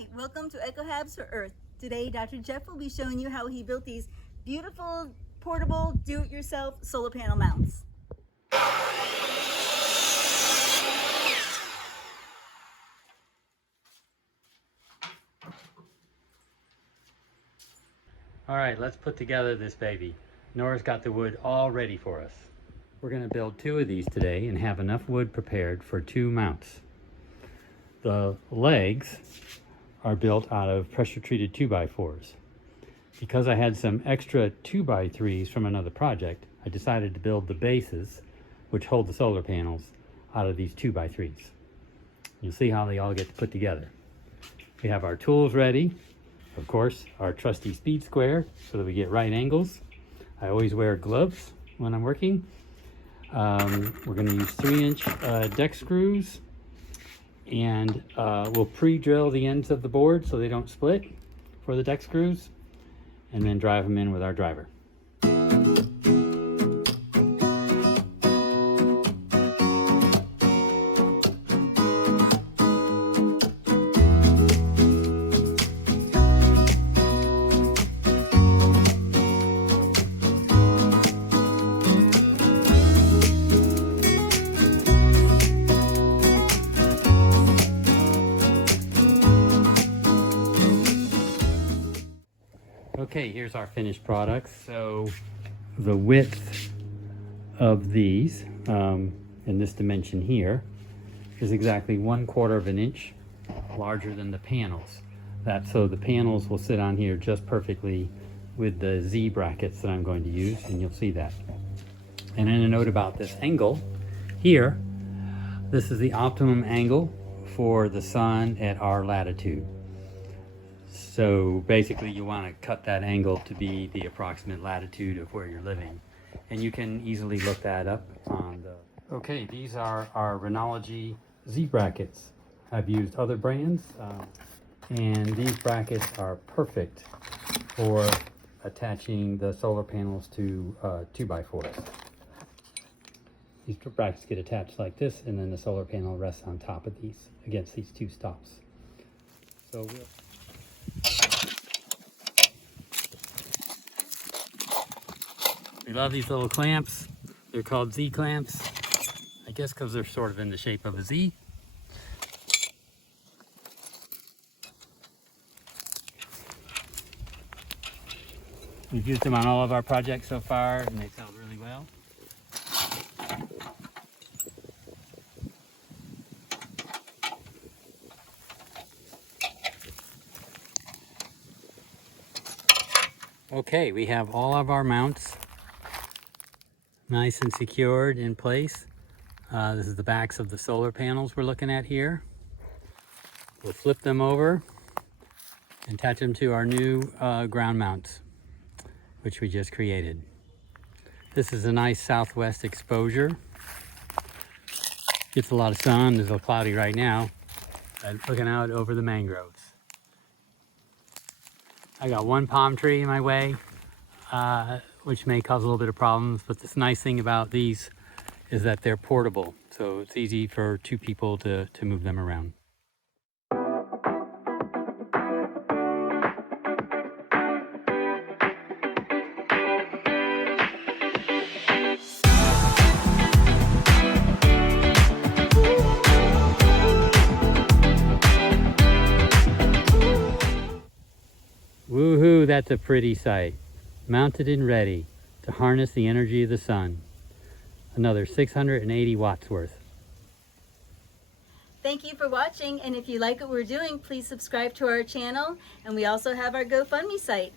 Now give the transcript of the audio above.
Hi, welcome to EcoHabs for Earth. Today, Dr. Jeff will be showing you how he built these beautiful, portable, do-it-yourself solar panel mounts. All right, let's put together this baby. Nora's got the wood all ready for us. We're going to build 2 of these today and have enough wood prepared for 2 mounts. The legs are built out of pressure-treated 2x4s. Because I had some extra 2x3s from another project, I decided to build the bases, which hold the solar panels, out of these 2x3s. You'll see how they all get put together. We have our tools ready. Of course, our trusty speed square so that we get right angles. I always wear gloves when I'm working. We're going to use 3-inch deck screws, and we'll pre-drill the ends of the board so they don't split for the deck screws, and then drive them in with our driver. Okay, here's our finished products. So the width of these in this dimension here is exactly 1/4 of an inch larger than the panels. So the panels will sit on here just perfectly with the Z brackets that I'm going to use, and you'll see that. And then a note about this angle here. This is the optimum angle for the sun at our latitude. So basically you want to cut that angle to be the approximate latitude of where you're living. And you can easily look that up on the... Okay, these are our 𝗏𝗏 Z brackets. I've used other brands, and these brackets are perfect for attaching the solar panels to 2x4s. These brackets get attached like this, and then the solar panel rests on top of these, against these 2 stops. So we love these little clamps. They're called Z clamps, I guess because they're sort of in the shape of a Z. We've used them on all of our projects so far, and they've held really well. Okay, we have all of our mounts nice and secured in place. This is the backs of the solar panels we're looking at here. We'll flip them over and attach them to our new ground mounts, which we just created. This is a nice southwest exposure. Gets a lot of sun. It's a little cloudy right now. I'm looking out over the mangroves. I got one palm tree in my way, which may cause a little bit of problems, but this nice thing about these is that they're portable, so it's easy for 2 people to move them around. Woohoo, that's a pretty sight. Mounted and ready to harness the energy of the sun. Another 680 watts worth. Thank you for watching, and if you like what we're doing, please subscribe to our channel, and we also have our GoFundMe site.